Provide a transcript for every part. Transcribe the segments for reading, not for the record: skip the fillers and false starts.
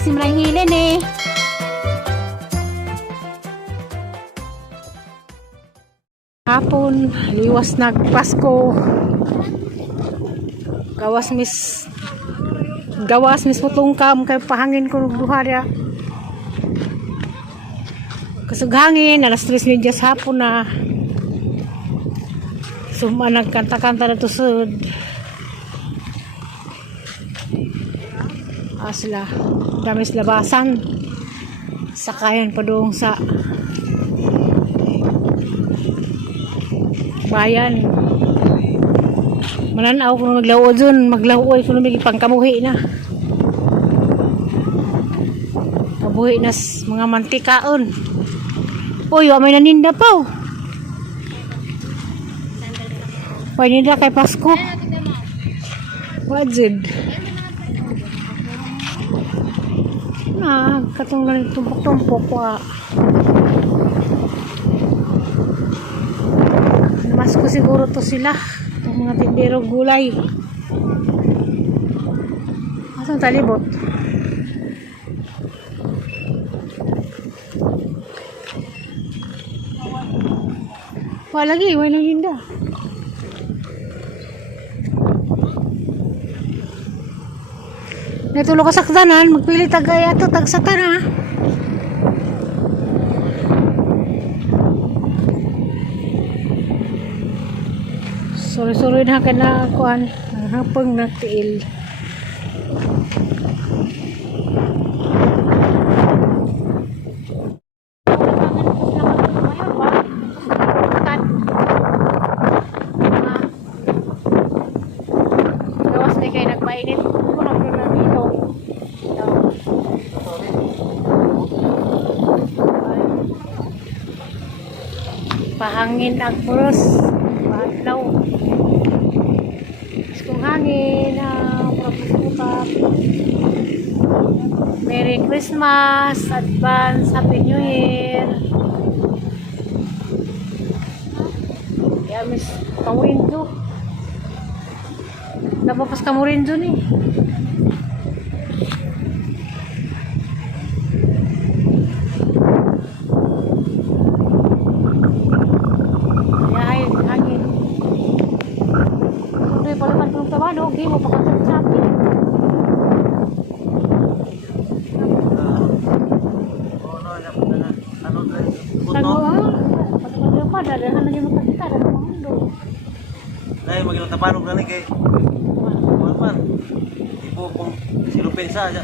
si Maring Helen eh. Hapon, liwas nagpasko. Gawas mis mutungkam kay pahangin ko duha. Kasug hangin, alas 3:30 hapon na. Suma nagkanta-kanta na tusod. Sila damis labasan. Sakayan pa doon sa bayan. Mananaw ko na maglawo dun. Maglawo ko na may pangkabuhi na. Kabuhi na mga mantikaon. Uy, may naninda pa. May naninda kay Pasko. Wajid. Katong lang tumpok-tumpok ko. Mas ko siguro to sila. Itong mga tindero gulay. Asang talibot? Wala lagi, wala linda. Natulog ka sa kadanan, magpili tagay ato, tagsata na. Sorry na ka na kuan, hapong nagtiil. Gawas na kayo nagpainit. Pahangin ang puros. Paadlaw. Kung hangin propusukap. Merry Christmas, advance Happy New Year. Ya mis kamurinjo. Napapas kamurinjo ni. Okay, mo pakasap-sapi. Tago pag-pagyo pa, dadahan na yung magkakita, dadahan mo mundo. Ay, magilang tapanog na kay man. Tipo pong silupin sa aja.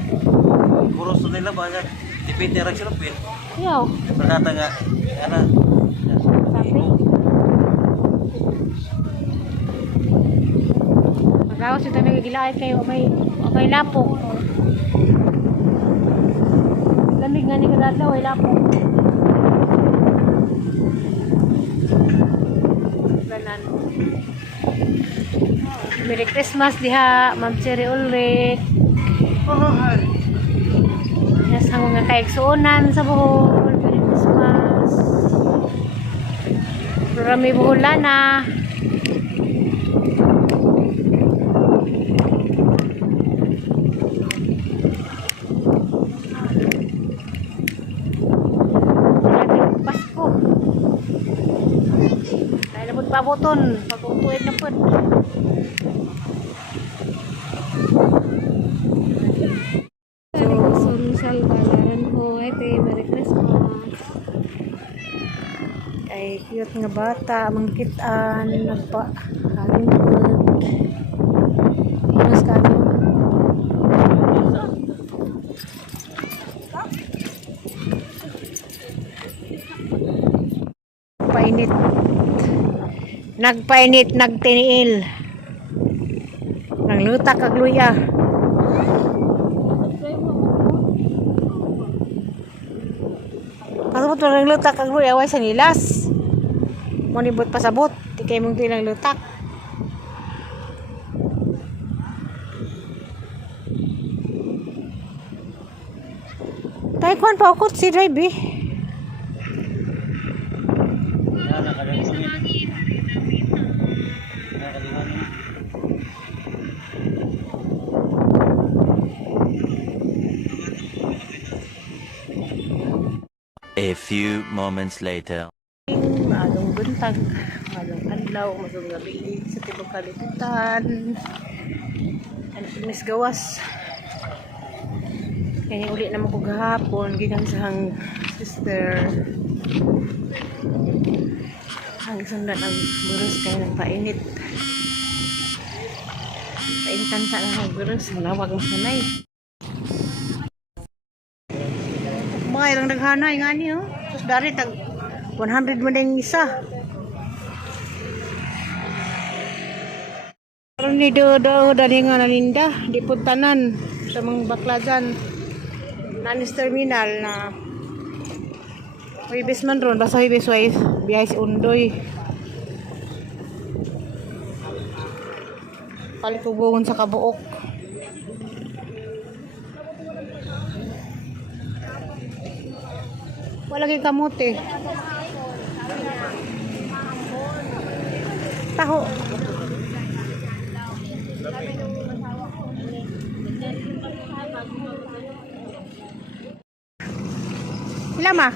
Kuros nila ba aja? Dipite ra silupin. Yaw. Pagkata nga ana. Sapi. Magawas ito nagigilain kayo may lapok. Lamig nga ni kadadlaw ay lapok. Ganan. Merry Christmas diha, Ma'am Cherry Ulrich. Yes, hanggang nga kaigsuunan sa buhol. Merry Christmas. Marami buhulan na. Pabuton, pag-utuin na po. Sumisal balaran ko. Ito, Merry Christmas. Ay, cute nga bata. Mangkitaan. Nagpa-haling po. Inas ka ano? Painit. Nagpainit, nagtiniil. Nanglutak kag luya. Pasabot mo nanglutak kag luya, way sa nilas. Monibot pasabot, di kayo mong tilang lutak. Tayo kuhan pa ukot si drive eh. A few moments later. Malong buntag, malong adlaw, malong gabi sa tibok kalibutan. Ano Miss Gawas. Kaya uli na ko gahapon, gikan sa hang sister. Ang sundan ang buros kaya nagpainit. Painitan sa lang ang buros, malawag ang sanay. Mga ilang naghanay nga niyo. Tapos dari tag 100 mo na yung isa. Pero ni Dodo dali nga naninda. Di puntanan sa mga bakla dyan. Nanis terminal na Huibis man ron. Basta Huibis way biyay si Undoy. Palikugungon sa kabuok. Wala kay kamote. Taho. Lama.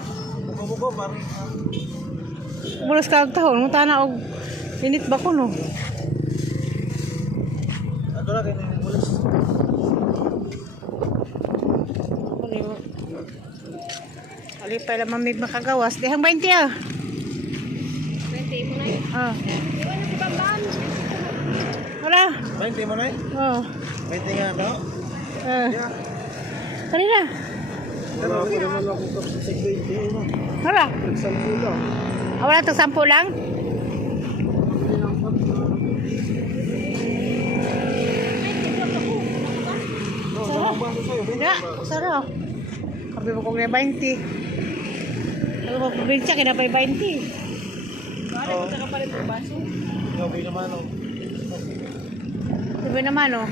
Bulos ka og taho, mo tana og init ba ko no? Ato na kay ni bulis. Ali pa lang mamig makagawas. Dihang 20 ah. 20 mo na yun. Ah. Iwan na si Bamban. Wala. 20 mo na eh. Oh. 20 nga no. Kanina. Pero ako naman ako sa 20 mo. Wala. Nagsampu lang. Ah, wala to 10 lang. Ya, sarap. Kabi mo kong na 20. Ano mo probinsya kina pa 20. Bale, punta ka pa rin sa baso. Gabi naman oh. Sabi naman oh.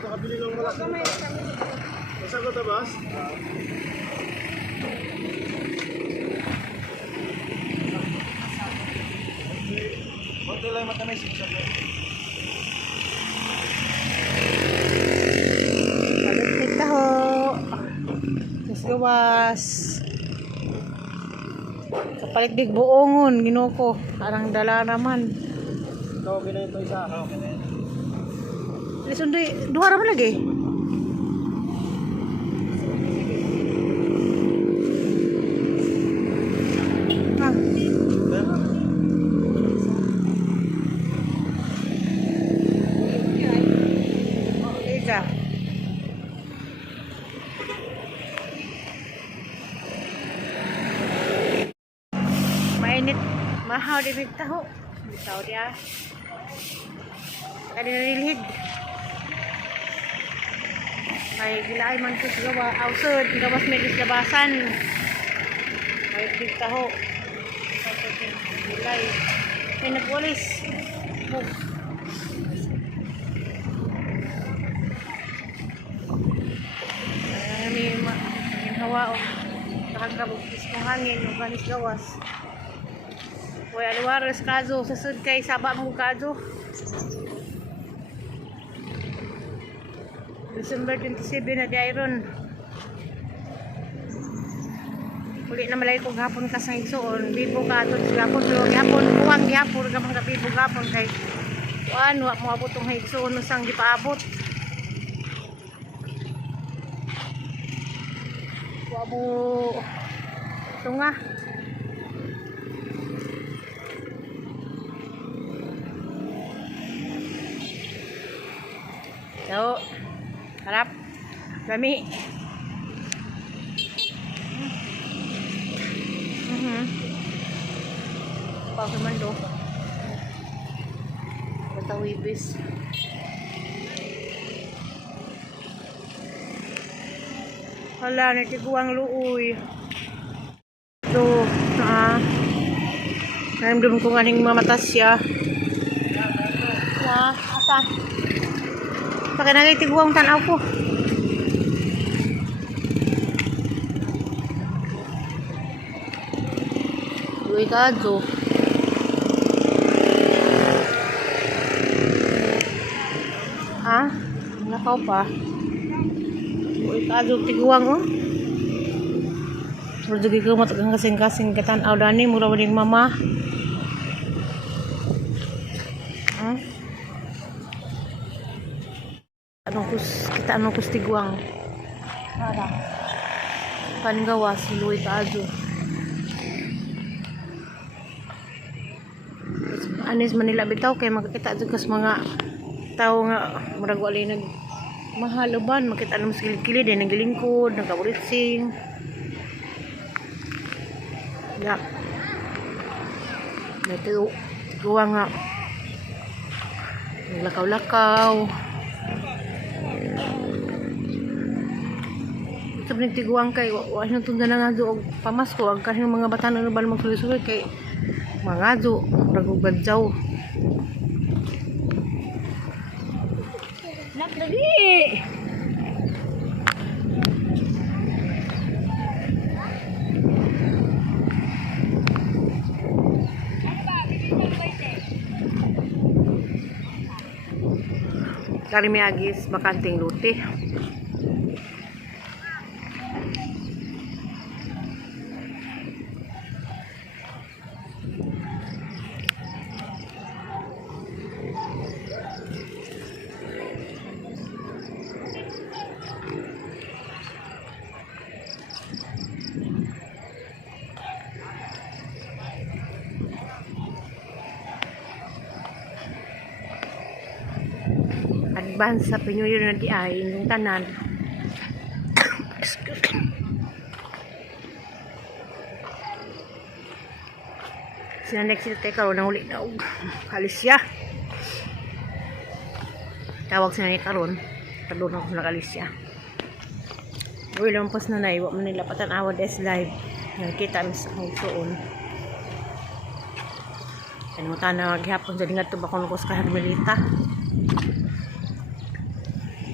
Nakabili ng malaki. Masagot na boss? Konti lang mata may siksa. Balik taho. Mas gawas. Kapalit big buongon ginoko. Arang dala naman. Ikaw ito isa. Lisundoy, duha ra man lagi. Ah, isa. Mainit, mahaw di big taho. Bitaw dia. Kali nilihid. Ay gilay man ko sa gawa. Ausod, gawas medis labasan. Ay big taho. Gilay. Ay nagwalis. Buk. Ay may hawa o. Nakagabugis kong hangin. Yung ganis gawas. Uy, aliwaros kazo. Sasud kay saba mong kazo. December 27 na di iron. Uli na malay kong hapon ka sa igsoon. Bibo ka ato sa hapon. Pero gihapon, buwang gihapon. Gamang ka bibo gihapon. Kay ano, mo abot tong igsoon. Nusang di paabot. Wabo. Ito nga. So, harap. Lami. Pagkamando. Patawibis. Hala, natiguang luoy. Ito, naramdam ko nga ning mamatas siya. Asa? Baka nagitiguang tanaw ko. Uy, kadzo. Ha? Nakaw pa. Uy, kadzo tiguang oh. Pero juga ko matagang kasing-kasing katanaw dani mura ba ning mama. Anong kus tiguang. Para. Pangawas luwi kaadyo. Anis Manila bitaw kay makakita jud kas mga tao nga murag wala nag mahaluban makita nam sa kilid-kilid ay naglingkod nagkaburitsing. Ya. Dito gawa nga naglakaw-lakaw. Sabi tiguang kay wa nang tunda na nga og pamasko ang kanang mga bata na ban magsulit-sulit kay mga do ragubadjaw. Nak lagi. Kari mi agis bakanting luti. Advance sa New Year na di ay inyong tanan. Sinanek sila tayo karoon ng ulit na kalisya. Tawag sila ni karoon. Tadunang ko na kalisya. Uy, lampas na naiwa mo nila patanawa des live. Nakita mo sa hangsoon. Ano mo na maghihapon sa dingat ito bakong lukos ka Hermelita.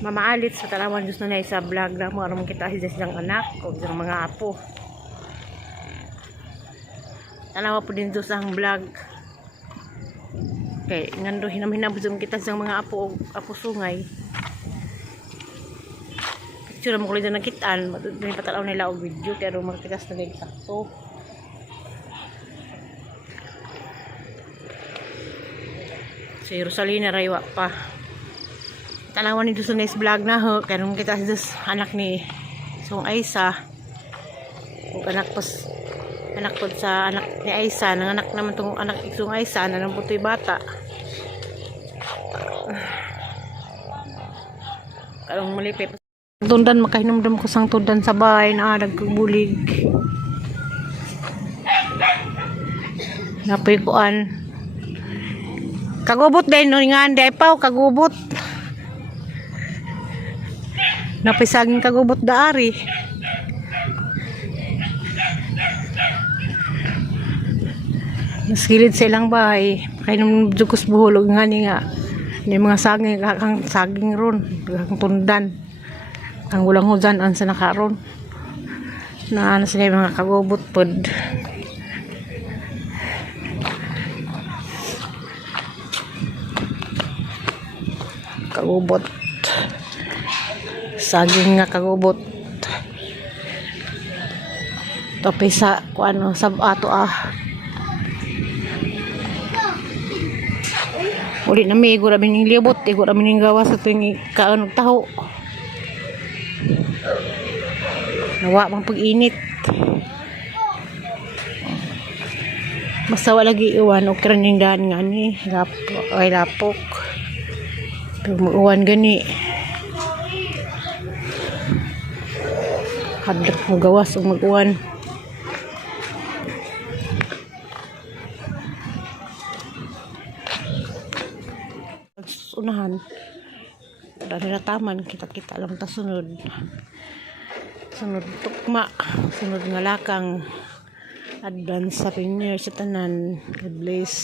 Mamaalit sa tanawan Diyos na sa vlog na mo aram kita sa silang anak o silang mga apo. Tanawa po din Diyos ang vlog. Okay, ngando hinam-hinam kita sa mga apo o apo sungay. Picture mo kulit na nakitaan, may patalaw nila o video pero magkitas na nila sakto. Si Rosalina Raywa pa. Tanawan ni Diyos na vlog na ho. Kaya nung kita Diyos anak ni Song Aisa. O anak po sa anak ni Aisa. Nanganak naman itong anak ni Song Aisa. Nanang puto'y bata. Kalong malipit. Tundan makahinumdum ko sang tundan sa bahay na nagkubulig. Napoy kuan. Kagubot din no nga anday pa kagubot. Napisaging kagubot daari. Naskilid sa ilang bahay. Kaya nung jugos buhulog nga ni nga. Ni mga saging ron. Kang tundan. Ang ulang hujan ang sa nakaron. Na ano sila yung mga kagubot pod. Kagubot. Saging nga kagubot. Topi sa kuano sa ato uli na may igura mining libot, igura mining gawa sa tuwing kaanong taho. Nawa mang pag-init. Basta wala lagi iwan o kraning daan nga ni lapok. Pero mag-uwan gani. Hadlak mo gawas o mag-uwan. Unahan. Dari taman kita lang ta sunod. Sunod tukma, sunod nga lakang. Advance sa New Year sa tanan. God bless.